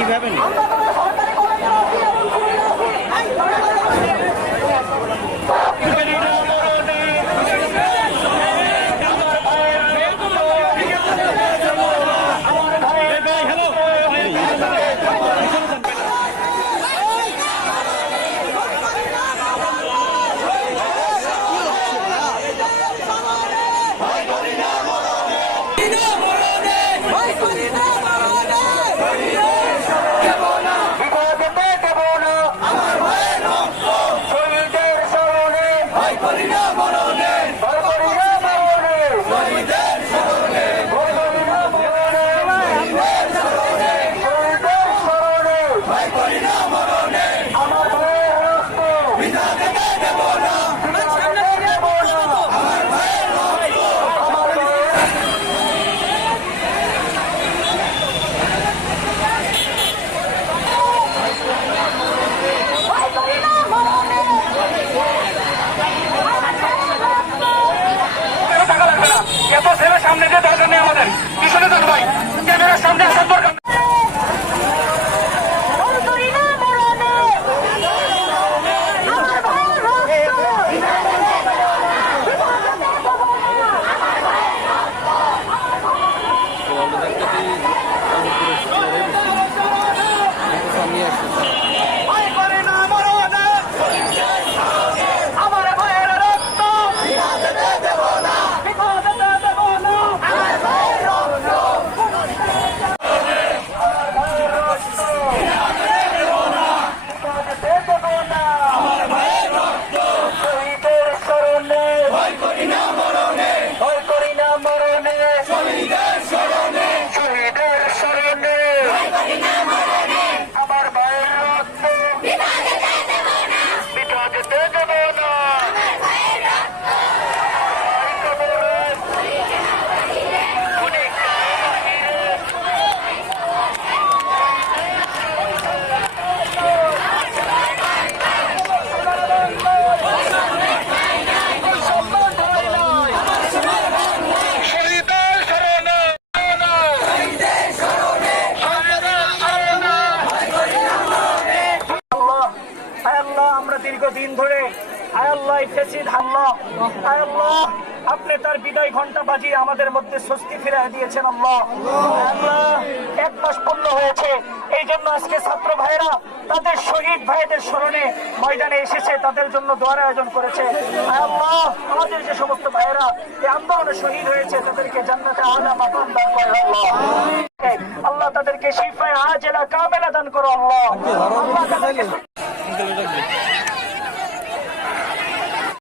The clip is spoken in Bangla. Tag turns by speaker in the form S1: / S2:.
S1: কিভাবে নেই
S2: করি না মরণে দীর্ঘদিন ধরে, আয় আল্লাহ, এই ফেসিদ হাল্লা আয় আপনি তার বিদায় ঘণ্টা বাজিয়ে আমাদের মধ্যে স্বস্তি ফিরিয়ে দিয়েছেন আল্লাহ। আল্লাহ, এক মাস পূর্ণ হয়েছে। এই জন্য আজকে ছাত্র ভাইরা তাদের শহীদ ভাইদের স্মরণে ময়দানে এসেছে, তাদের জন্য দোয়ার আয়োজন করেছে। আমাদের যে সমস্ত ভাইরা এই আন্দোলনে শহীদ হয়েছে, তাদেরকে জান্নাতে আলা মাকাম দান করে আল্লাহ। আল্লাহ তাদেরকে শিফায় আজেলা কামেলা দান করো আল্লাহ। আল্লাহ তাদেরকে